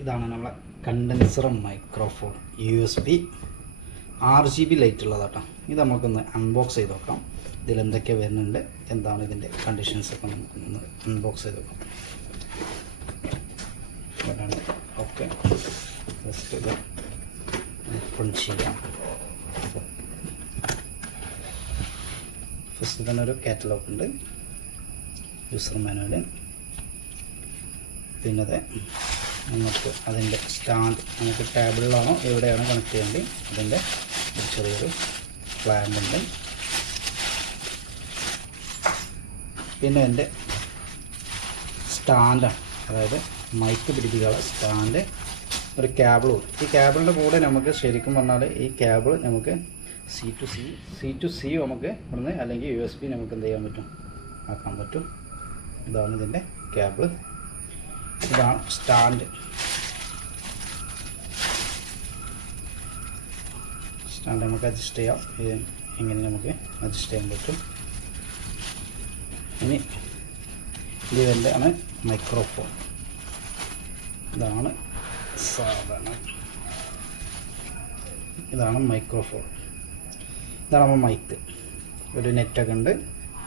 ഇതാണ് നമ്മളെ condenser microphone USB RGB light ഉള്ളതാട്ടോ. ഇത് നമുക്കൊന്ന് അൺബോക്സ് ചെയ്ത് നോക്കാം. ഇതിലെന്തൊക്കെ വരുന്നുണ്ട്, എന്താണ് ഇതിൻ്റെ കണ്ടീഷൻസൊക്കെ നമുക്കൊന്ന് അൺബോക്സ് ചെയ്ത് നോക്കാം. ഓക്കെ, ജസ്റ്റ് ഇത് ഓപ്പൺ ചെയ്യാം. ഫസ്റ്റ് തന്നെ ഒരു കാറ്റലോഗ് ഉണ്ട്, യൂസർ മാനുവൽ. പിന്നെ നമുക്ക് അതിൻ്റെ സ്റ്റാൻഡ്, നമുക്ക് ടേബിളിലാണോ എവിടെയാണോ കണക്ട് ചെയ്യേണ്ടത് അതിൻ്റെ ഒരു ചെറിയൊരു പ്ലാൻ ഉണ്ട്. പിന്നെ എൻ്റെ സ്റ്റാൻഡാണ്, അതായത് മൈക്ക് പിടിപ്പിക്കാനുള്ള സ്റ്റാൻഡ്, ഒരു കേബിളും. ഈ കേബിളിൻ്റെ കൂടെ നമുക്ക് ശരിക്കും പറഞ്ഞാൽ ഈ കേബിൾ നമുക്ക് സി ടു സി നമുക്ക് ഇവിടുന്ന് അല്ലെങ്കിൽ USB നമുക്ക് എന്ത് ചെയ്യാൻ പറ്റും, ആക്കാൻ പറ്റും. ഇതാണ് ഇതിൻ്റെ കേബിൾ. ഇതാണ് സ്റ്റാൻഡ്. സ്റ്റാൻഡ് നമുക്ക് അഡ്ജസ്റ്റ് ചെയ്യാം. എങ്ങനെ നമുക്ക് അഡ്ജസ്റ്റ് ചെയ്യാൻ പറ്റും. ഇനി ഇതിൻ്റെ ആണ് മൈക്രോഫോൺ. ഇതാണ് സാധനം, ഇതാണ് മൈക്രോഫോൺ. ഇതാണ് നമ്മൾ മൈക്ക്. ഒരു നെറ്റൊക്കെ ഉണ്ട്,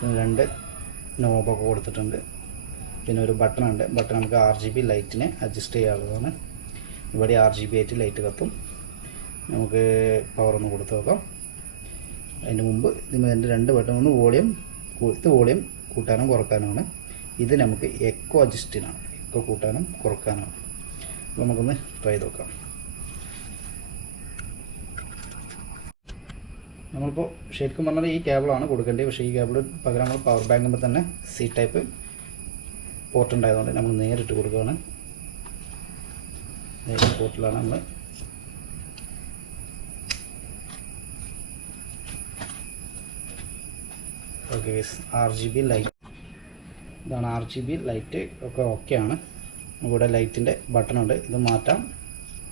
2 നോബൊക്കെ കൊടുത്തിട്ടുണ്ട്. പിന്നെ ഒരു ബട്ടൺ ഉണ്ട്. ബട്ടൺ നമുക്ക് RGB ലൈറ്റിനെ അഡ്ജസ്റ്റ് ചെയ്യാവുന്നതാണ്. ഇവിടെ RGB ആയിട്ട് ലൈറ്റ് കത്തും. നമുക്ക് പവർ ഒന്ന് കൊടുത്ത് നോക്കാം. അതിന് മുമ്പ് ഇതിൻ്റെ 2 ബട്ടൺ, ഒന്ന് വോളിയം കൂട്ടാനും കുറക്കാനുമാണ്. ഇത് നമുക്ക് എക്കോ അഡ്ജസ്റ്റിനാണ്, എക്കോ കൂട്ടാനും കുറക്കാനാണ്. അപ്പോൾ നമുക്കൊന്ന് ട്രൈ ചെയ്ത് നോക്കാം. നമ്മളിപ്പോൾ ശരിക്കും പറഞ്ഞാൽ ഈ കേബിളാണ് കൊടുക്കേണ്ടത്. പക്ഷേ ഈ കേബിൾ പകരം നമ്മൾ പവർ ബാങ്കുമ്പോൾ തന്നെ C ടൈപ്പ് പോർട്ട് ഉണ്ടായതുകൊണ്ട് നമ്മൾ നേരിട്ട് കൊടുക്കുകയാണ്. നേരിട്ട് പോർട്ടിലാണ് നമ്മൾ ഓക്കെ. RGB ലൈറ്റ്, ഇതാണ് RGB ലൈറ്റ് ഒക്കെ ഓക്കെയാണ്. ഇവിടെ ലൈറ്റിൻ്റെ ബട്ടണുണ്ട്, ഇത് മാറ്റാം.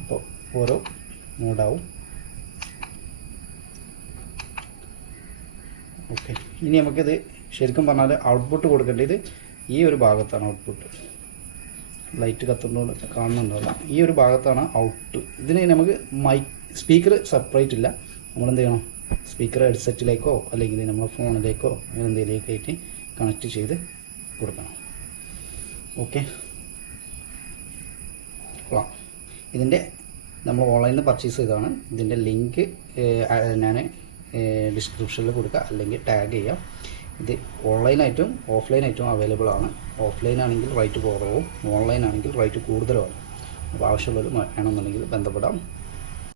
അപ്പോൾ ഓരോ മോഡാവും. ഓക്കെ, ഇനി നമുക്കിത് ശരിക്കും പറഞ്ഞാൽ ഔട്ട്പുട്ട് കൊടുക്കേണ്ടത് ഈ ഒരു ഭാഗത്താണ്. ഔട്ട്പുട്ട് ലൈറ്റ് കത്തുന്നതുകൊണ്ട് കാണുന്നുണ്ടാവില്ല. ഈ ഒരു ഭാഗത്താണ് ഔട്ട്. ഇതിന് നമുക്ക് സ്പീക്കർ സെപ്പറേറ്റ് ഇല്ല. നമ്മളെന്ത് ചെയ്യണം, സ്പീക്കർ ഹെഡ്സെറ്റിലേക്കോ അല്ലെങ്കിൽ നമ്മുടെ ഫോണിലേക്കോ അങ്ങനെ എന്തെങ്കിലുമൊക്കെ ആയിട്ട് കണക്ട് ചെയ്ത് കൊടുക്കണം. ഓക്കെ, ഇതിൻ്റെ നമ്മൾ ഓൺലൈനിൽ പർച്ചേസ് ചെയ്തതാണ്. ഇതിൻ്റെ ലിങ്ക് ഞാൻ ഡിസ്ക്രിപ്ഷനിൽ കൊടുക്കുക, അല്ലെങ്കിൽ ടാഗ് ചെയ്യാം. ഇത് ഓൺലൈനായിട്ടും ഓഫ്ലൈനായിട്ടും അവൈലബിൾ ആണ്. ഓഫ്ലൈൻ ആണെങ്കിൽ റേറ്റ് കുറവും, ഓൺലൈൻ ആണെങ്കിൽ റേറ്റ് കൂടുതലുമാണ്. അപ്പോൾ ആവശ്യമുള്ളവർ വേണമെന്നുണ്ടെങ്കിൽ ബന്ധപ്പെടാം.